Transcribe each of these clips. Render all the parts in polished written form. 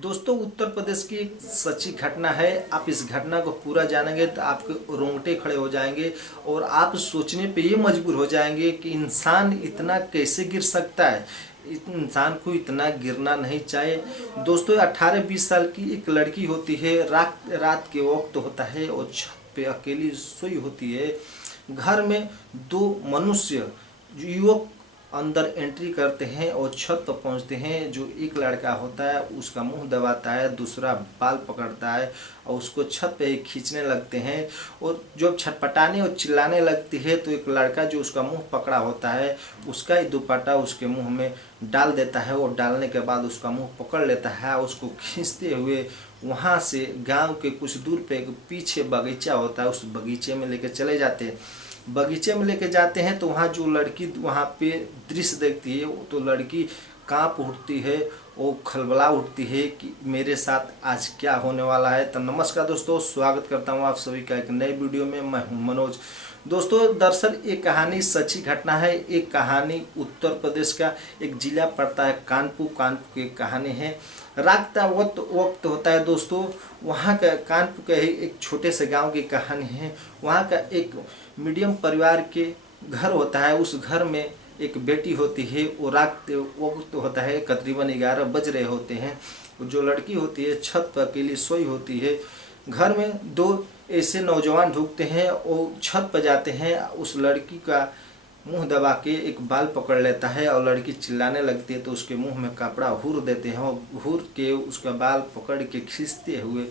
दोस्तों, उत्तर प्रदेश की एक सच्ची घटना है। आप इस घटना को पूरा जानेंगे तो आपके रोंगटे खड़े हो जाएंगे और आप सोचने पे ये मजबूर हो जाएंगे कि इंसान इतना कैसे गिर सकता है। इंसान को इतना गिरना नहीं चाहिए। दोस्तों, 18-20 साल की एक लड़की होती है। रात रात के वक्त होता है और छत पे अकेली सोई होती है। घर में दो मनुष्य युवक अंदर एंट्री करते हैं और छत पर पहुंचते हैं। जो एक लड़का होता है उसका मुंह दबाता है, दूसरा बाल पकड़ता है और उसको छत पे ही खींचने लगते हैं। और जब छटपटाने और चिल्लाने लगती है तो एक लड़का जो उसका मुंह पकड़ा होता है उसका ही दुपट्टा उसके मुंह में डाल देता है और डालने के बाद उसका मुंह पकड़ लेता है। उसको खींचते हुए वहाँ से गांव के कुछ दूर पे पीछे बगीचा होता है, उस बगीचे में लेके चले जाते हैं। बगीचे में लेके जाते हैं तो वहाँ जो लड़की वहाँ पे दृश्य देखती है तो लड़की कांप उठती है, वो खलबला उठती है कि मेरे साथ आज क्या होने वाला है। तो नमस्कार दोस्तों, स्वागत करता हूँ आप सभी का एक नए वीडियो में। मैं हूँ मनोज। दोस्तों, दरअसल एक कहानी सच्ची घटना है। एक कहानी उत्तर प्रदेश का एक जिला पड़ता है कानपुर की कहानी है। रात का वक्त होता है दोस्तों। वहाँ का कानपुर का ही एक छोटे से गांव की कहानी है। वहाँ का एक मीडियम परिवार के घर होता है। उस घर में एक बेटी होती है। वो रात वक्त होता है, तकरीबन 11 बज रहे होते हैं। जो लड़की होती है छत पर अकेली सोई होती है। घर में दो ऐसे नौजवान ढूंढते हैं और छत पर जाते हैं। उस लड़की का मुंह दबा के एक बाल पकड़ लेता है और लड़की चिल्लाने लगती है तो उसके मुंह में कपड़ा हुर देते हैं और हुर के उसका बाल पकड़ के खींचते हुए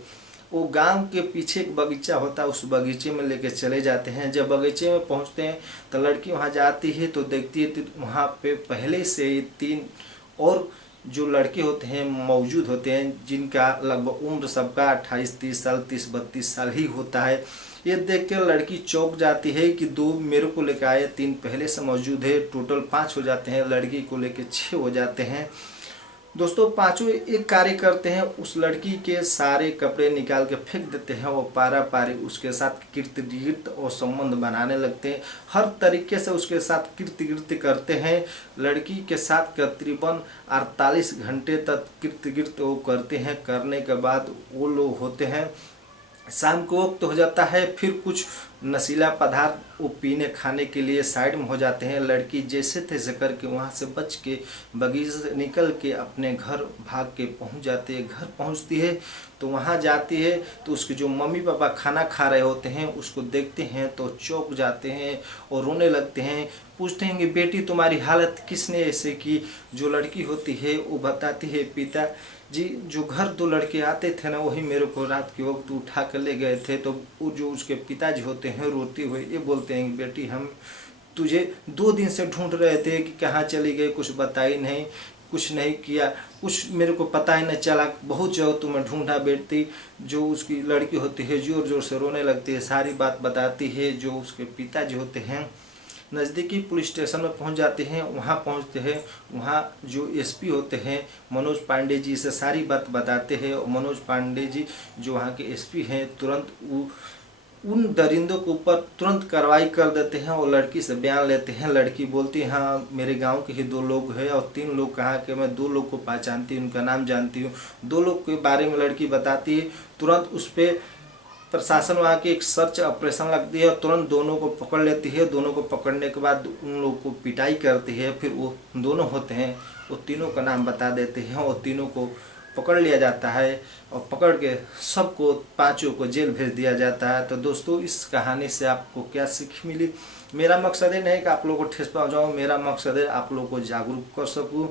वो गांव के पीछे एक बगीचा होता है, उस बगीचे में लेके चले जाते हैं। जब बगीचे में पहुंचते हैं तो लड़की वहां जाती है तो देखती है तो वहां पे पहले से ही 3 और जो लड़के होते हैं मौजूद होते हैं, जिनका लगभग उम्र सबका 28-30 साल 30-32 साल ही होता है। ये देख कर लड़की चौंक जाती है कि 2 मेरे को लेकर आए, 3 पहले से मौजूद है। टोटल 5 हो जाते हैं, लड़की को लेकर 6 हो जाते हैं। दोस्तों, पांचों एक कार्य करते हैं। उस लड़की के सारे कपड़े निकाल के फेंक देते हैं। वो पारा पारी उसके साथ कीर्तिगिर्त और संबंध बनाने लगते हैं। हर तरीके से उसके साथ कीर्तिगिर्त करते हैं। लड़की के साथ तकरीबन 48 घंटे तक कीर्तिगिर्त वो करते हैं। करने के बाद वो लोग होते हैं, शाम को वक्त हो जाता है। फिर कुछ नशीला पदार्थ वो पीने खाने के लिए साइड में हो जाते हैं। लड़की जैसे तैसे करके वहाँ से बच के बगीचे से निकल के अपने घर भाग के पहुँच जाती है। घर पहुँचती है तो वहाँ जाती है तो उसके जो मम्मी पापा खाना खा रहे होते हैं उसको देखते हैं तो चौंक जाते हैं और रोने लगते हैं। पूछते हैं कि बेटी तुम्हारी हालत किसने ऐसे की। जो लड़की होती है वो बताती है, पिता जी जो घर 2 लड़के आते थे ना वही मेरे को रात के वक्त उठा कर ले गए थे। तो वो जो उसके पिताजी होते हैं रोते हुए ये बोलते हैं, बेटी हम तुझे 2 दिन से ढूंढ रहे थे कि कहाँ चली गई, कुछ बताई नहीं, कुछ नहीं किया, कुछ मेरे को पता ही नहीं चला, बहुत जगह तुम्हें ढूंढा बेटी। जो उसकी लड़की होती है जोर जोर से रोने लगती है, सारी बात बताती है। जो उसके पिताजी होते हैं नज़दीकी पुलिस स्टेशन में पहुंच जाते हैं। वहां पहुंचते हैं, वहां जो एसपी होते हैं मनोज पांडे जी से सारी बात बताते हैं। और मनोज पांडे जी जो वहां के एसपी हैं तुरंत उन दरिंदों के ऊपर तुरंत कार्रवाई कर देते हैं और लड़की से बयान लेते हैं। लड़की बोलती है, हाँ मेरे गांव के ही 2 लोग हैं और 3 लोग कहाँ के, मैं 2 लोग को पहचानती हूँ, उनका नाम जानती हूँ। 2 लोग के बारे में लड़की बताती है। तुरंत उस पर प्रशासन वहाँ की एक सर्च ऑपरेशन लगती है और तुरंत दोनों को पकड़ लेती है। दोनों को पकड़ने के बाद उन लोगों को पिटाई करती है। फिर वो दोनों होते हैं, वो तीनों का नाम बता देते हैं और तीनों को पकड़ लिया जाता है और पकड़ के सबको 5 को जेल भेज दिया जाता है। तो दोस्तों, इस कहानी से आपको क्या सीख मिली? मेरा मकसद ये नहीं कि आप लोगों को ठेस पहुँचाऊँ, मेरा मकसद है आप लोगों को जागरूक कर सकूँ।